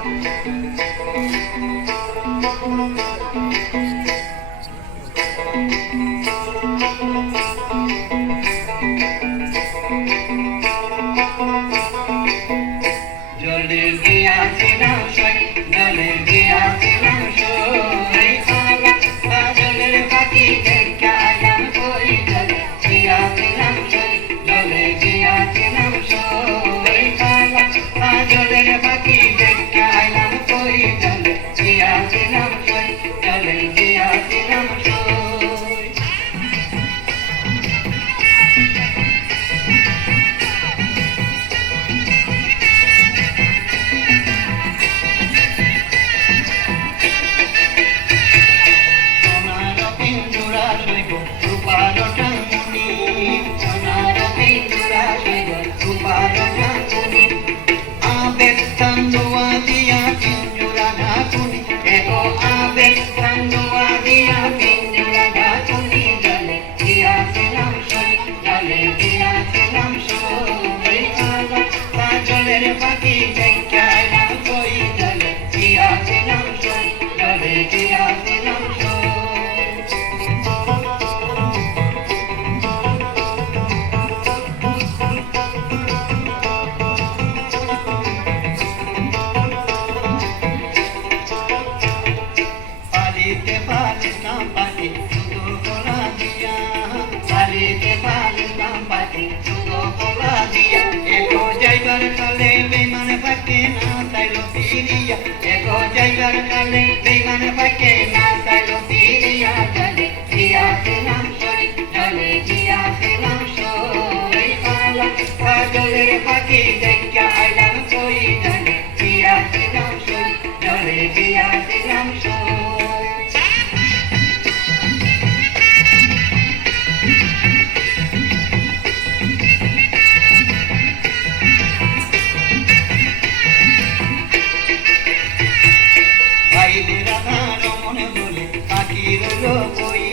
জলে গিয়াছিলাম সই, জলে গিয়াছিলাম সই, জলের পাখি দেখা আইলাম কই, জলে গিয়াছিলাম সই, জলে গিয়াছিলাম সই, জলের পাখি দেখা আইলাম কই, জলে গিয়াছিলাম সই, জলে গিয়াছিলাম সই। জলের পাখি দেখা আইলাম কই, জলে গিয়াছিলাম সই, জলে গিয়াছিলাম সই। পালিতে পালিতাম পাখি শুধু গলা দিয়া, পালিতে পালিতাম পাখি শুধু গলা দিয়া, এগো জায়গার কালে বেমান পাকে না চাইলো ফিরিয়া, এগো জায়গার কালে বেমান পাকে না চাইলো ফিরিয়া, জলে গিয়াছিলাম সই, জলে গিয়াছিলাম সই, জলের পাখি দেখা আইলাম কই, জলে গিয়াছিলাম সই, জলে গিয়াছিলাম সই। ভাইদের আধার মনে বলে পাখি রইল কই,